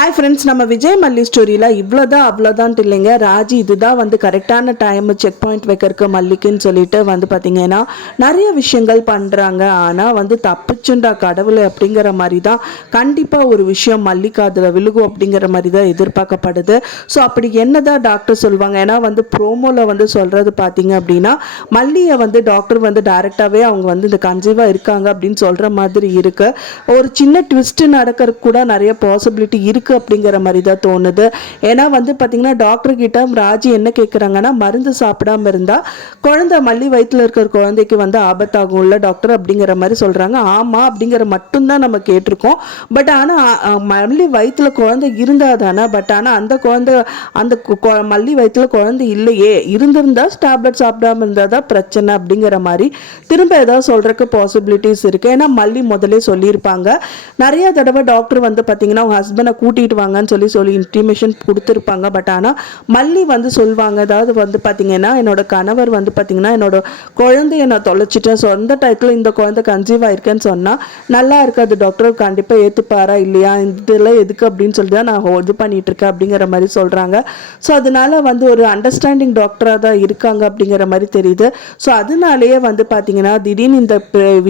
Hi friends, நம்ம விஜய் மல்லி ஸ்டோரியில் இவ்வளோதான் அவ்வளோதான்ட்டு இல்லைங்க. ராஜி இதுதான் வந்து கரெக்டான டைம் செக் பாயிண்ட் வைக்கிறதுக்கு மல்லிக்குன்னு சொல்லிட்டு வந்து பார்த்தீங்கன்னா நிறைய விஷயங்கள் பண்ணுறாங்க. ஆனால் வந்து தப்பிச்சுண்டா கடவுள் அப்படிங்கிற மாதிரி தான் கண்டிப்பாக ஒரு விஷயம் மல்லிக்கு அதில் விழுகும் அப்படிங்கிற மாதிரி தான் எதிர்பார்க்கப்படுது. ஸோ அப்படி என்னதான் டாக்டர் சொல்லுவாங்க, ஏன்னா வந்து ப்ரோமோவில் வந்து சொல்கிறது பார்த்தீங்க அப்படின்னா மல்லியை வந்து டாக்டர் வந்து டைரெக்டாகவே அவங்க வந்து இந்த கன்சீவாக இருக்காங்க அப்படின்னு சொல்கிற மாதிரி இருக்குது. ஒரு சின்ன ட்விஸ்ட்டு நடக்கிறதுக்கு கூட நிறைய பாசிபிலிட்டி இருக்குது அப்படிங்கிற மாதிரி தான் தோணுது. ஏன்னா வந்து பார்த்தீங்கன்னா டாக்டர் கிட்ட ராஜி என்ன கேட்குறாங்கன்னா, மருந்து சாப்பிடாம இருந்தால் குழந்தை மல்லி வயிற்றில் இருக்கிற குழந்தைக்கு வந்து ஆபத்தாகும்ல டாக்டர் அப்படிங்கிற மாதிரி சொல்கிறாங்க. ஆமாம் அப்படிங்கிற மட்டும்தான் நம்ம கேட்டிருக்கோம். பட் ஆனால் மல்லி வயிற்றில் குழந்தை இருந்தால் தானே, பட் ஆனால் அந்த குழந்தை அந்த மல்லி வயிற்றில் குழந்தை இல்லையே, இருந்திருந்தா டேப்லெட் சாப்பிடாம இருந்தால் தான் பிரச்சனை அப்படிங்கிற மாதிரி திரும்ப ஏதாவது சொல்கிறதுக்கு பாசிபிலிட்டிஸ் இருக்குது. ஏன்னா மல்லி முதலே சொல்லியிருப்பாங்க. நிறைய தடவை டாக்டர் வந்து பார்த்தீங்கன்னா அவங்க ஹஸ்பண்டை கூட்டிகிட்டு வாங்கன்னு சொல்லி இன்டிமேஷன் கொடுத்துருப்பாங்க. பட் ஆனால் மல்லி வந்து சொல்லுவாங்க, அதாவது வந்து பார்த்தீங்கன்னா என்னோட கணவர் வந்து பார்த்தீங்கன்னா என்னோட குழந்தைய நான் தொலைச்சிட்டேன், ஸோ அந்த டயத்தில் இந்த குழந்தை கன்சீவ் ஆயிருக்கேன்னு சொன்னால் நல்லா இருக்காது டாக்டர், கண்டிப்பாக ஏற்றுப்பாரா இல்லையா, இதெல்லாம் எதுக்கு அப்படின்னு சொல்லி தான் நான் இது பண்ணிட்டு இருக்கேன் அப்படிங்கிற மாதிரி சொல்கிறாங்க. ஸோ அதனால வந்து ஒரு அண்டர்ஸ்டாண்டிங் டாக்டராக தான் இருக்காங்க அப்படிங்கிற மாதிரி தெரியுது. ஸோ அதனாலேயே வந்து பார்த்தீங்கன்னா திடீர்னு இந்த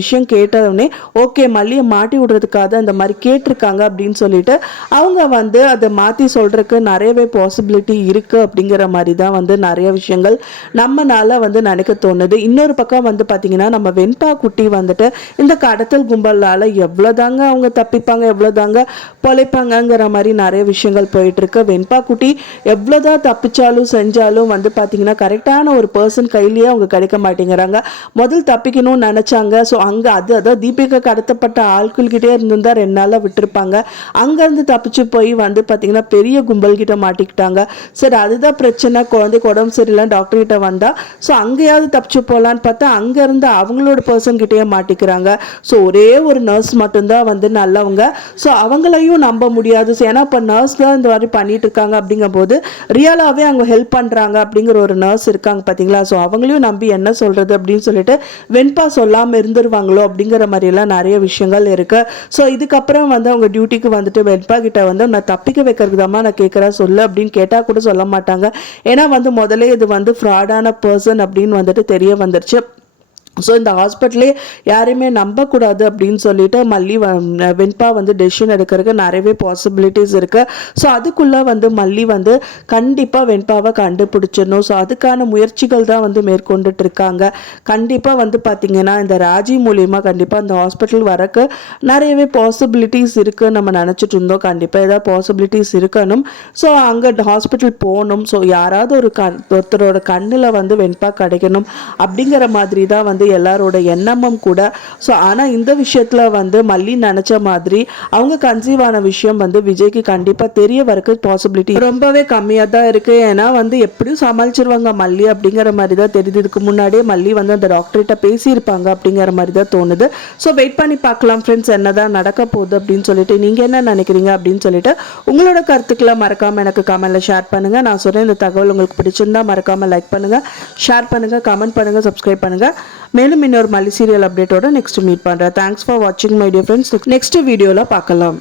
விஷயம் கேட்டவுடனே ஓகே மல்லியை மாட்டி விடுறதுக்காக அந்த மாதிரி கேட்டிருக்காங்க அப்படின்னு சொல்லிட்டு அவங்க வந்து அதை மாற்றி சொல்கிறதுக்கு நிறையவே பாசிபிலிட்டி இருக்குது அப்படிங்கிற மாதிரி தான் வந்து நிறைய விஷயங்கள் நம்மனால வந்து நினைக்க தோணுது. இன்னொரு பக்கம் வந்து பார்த்திங்கன்னா நம்ம வெண்பா குட்டி வந்துட்டு இந்த கடத்தல் கும்பலால் எவ்வளோதாங்க அவங்க தப்பிப்பாங்க, எவ்வளோதாங்க பொழைப்பாங்கங்கிற மாதிரி நிறைய விஷயங்கள் போயிட்டுருக்கு. வெண்பா குட்டி எவ்வளோதான் தப்பிச்சாலும் செஞ்சாலும் வந்து பார்த்திங்கன்னா கரெக்டான ஒரு பர்சன் கையிலேயே அவங்க கிடைக்க மாட்டேங்கிறாங்க. முதல் தப்பிக்கணும்னு நினச்சாங்க. ஸோ அங்கே அதாவது தீபிகா கடத்தப்பட்ட ஆட்கள்கிட்டே இருந்திருந்தால் 2 நாளாக விட்டுருப்பாங்க. அங்கேருந்து தப்பிச்சு போய் வந்து பார்த்தீங்கன்னா பெரிய கும்பல் கிட்ட மாட்டிக்கிட்டாங்க. சரி அதுதான் பிரச்சனை, குழந்தைக்கு உடம்பு சரியில்லை டாக்டர் கிட்ட வந்தா ஸோ அங்கேயாவது தப்பிச்சு போகலான்னு பார்த்தா அங்கேருந்து அவங்களோட பர்சன் கிட்டேயே மாட்டிக்கிறாங்க. ஸோ ஒரே ஒரு நர்ஸ் மட்டும்தான் வந்து நல்லவங்க. ஸோ அவங்களையும் நம்ப முடியாது. ஏன்னா இப்போ நர்ஸ் தான் இந்த மாதிரி பண்ணிட்டு இருக்காங்க அப்படிங்கும் போது ரியலாகவே அவங்க ஹெல்ப் பண்ணுறாங்க அப்படிங்கிற ஒரு நர்ஸ் இருக்காங்க பார்த்தீங்களா. ஸோ அவங்களையும் நம்பி என்ன சொல்கிறது அப்படின்னு சொல்லிட்டு வெண்பா சொல்லாமல் இருந்துருவாங்களோ அப்படிங்கிற மாதிரிலாம் நிறைய விஷயங்கள் இருக்குது. ஸோ இதுக்கப்புறம் வந்து அவங்க டியூட்டிக்கு வந்துட்டு வெண்பா கிட்ட வந்து நான் தப்பிக்க வைக்கிறதுக்கு தான் நான் கேட்குறேன் சொல்லு அப்படின்னு கேட்டால் கூட சொல்ல மாட்டாங்க. ஏன்னா வந்து முதலே இது வந்து ஃப்ராடான பர்சன் அப்படின்னு வந்துட்டு தெரிய வந்துருச்சு. ஸோ இந்த ஹாஸ்பிட்டலே யாரையுமே நம்பக்கூடாது அப்படின்னு சொல்லிட்டு மல்லி வெண்பா வந்து டெசிஷன் எடுக்கிறதுக்கு நிறையவே பாசிபிலிட்டிஸ் இருக்குது. ஸோ அதுக்குள்ளே வந்து மல்லி வந்து கண்டிப்பாக வெண்பாவை கண்டுபிடிச்சிடணும். ஸோ அதுக்கான முயற்சிகள் தான் வந்து மேற்கொண்டுட்டு இருக்காங்க. கண்டிப்பாக வந்து பார்த்திங்கன்னா இந்த ராஜி மூலியமாக கண்டிப்பாக அந்த ஹாஸ்பிட்டல் வரக்கு நிறையவே பாசிபிலிட்டிஸ் இருக்குன்னு நம்ம நினச்சிட்டு இருந்தோம். கண்டிப்பாக ஏதாவது பாசிபிலிட்டிஸ் இருக்கணும். ஸோ அங்கே ஹாஸ்பிட்டல் போகணும். ஸோ யாராவது ஒருத்தரோட கண்ணில் வந்து வெண்பா கிடைக்கணும் அப்படிங்கிற மாதிரி தான் வந்து எல்லாரோட எண்ணமும் கூட. ஸோ ஆனால் இந்த விஷயத்தில் வந்து மல்லி நினச்ச மாதிரி அவங்க கன்சீவ் ஆன விஷயம் வந்து விஜய்க்கு கண்டிப்பாக தெரிய வரக்கு பாசிபிலிட்டி ரொம்பவே கம்மியாக தான் இருக்குது. ஏன்னா வந்து எப்படியும் சமாளிச்சிருவாங்க மல்லி அப்படிங்கிற மாதிரி தான் தெரியுது. இதுக்கு முன்னாடியே மல்லி வந்து அந்த டாக்டர்கிட்ட பேசியிருப்பாங்க அப்படிங்கிற மாதிரி தான் தோணுது. ஸோ வெயிட் பண்ணி பார்க்கலாம் ஃப்ரெண்ட்ஸ், என்னதான் நடக்க போகுது அப்படின்னு சொல்லிட்டு நீங்கள் என்ன நினைக்கிறீங்க அப்படின்னு சொல்லிட்டு உங்களோட கருத்துக்களை மறக்காமல் எனக்கு கமெண்ட்டில் ஷேர் பண்ணுங்கள். நான் சொல்கிறேன் இந்த தகவல் உங்களுக்கு பிடிச்சிருந்தா மறக்காமல் லைக் பண்ணுங்கள், ஷேர் பண்ணுங்கள், கமெண்ட் பண்ணுங்கள், சப்ஸ்கிரைப் பண்ணுங்கள். மேலும் இன்னொரு மல்லி சீரியல் அப்டேட்டோட நெக்ஸ்ட் மீட் பண்ணுறேன். தேங்க்ஸ் ஃபார் வாட்சிங் மை டியர் ஃப்ரெண்ட்ஸ். நெக்ஸ்ட் வீடியோவில் பார்க்கலாம்.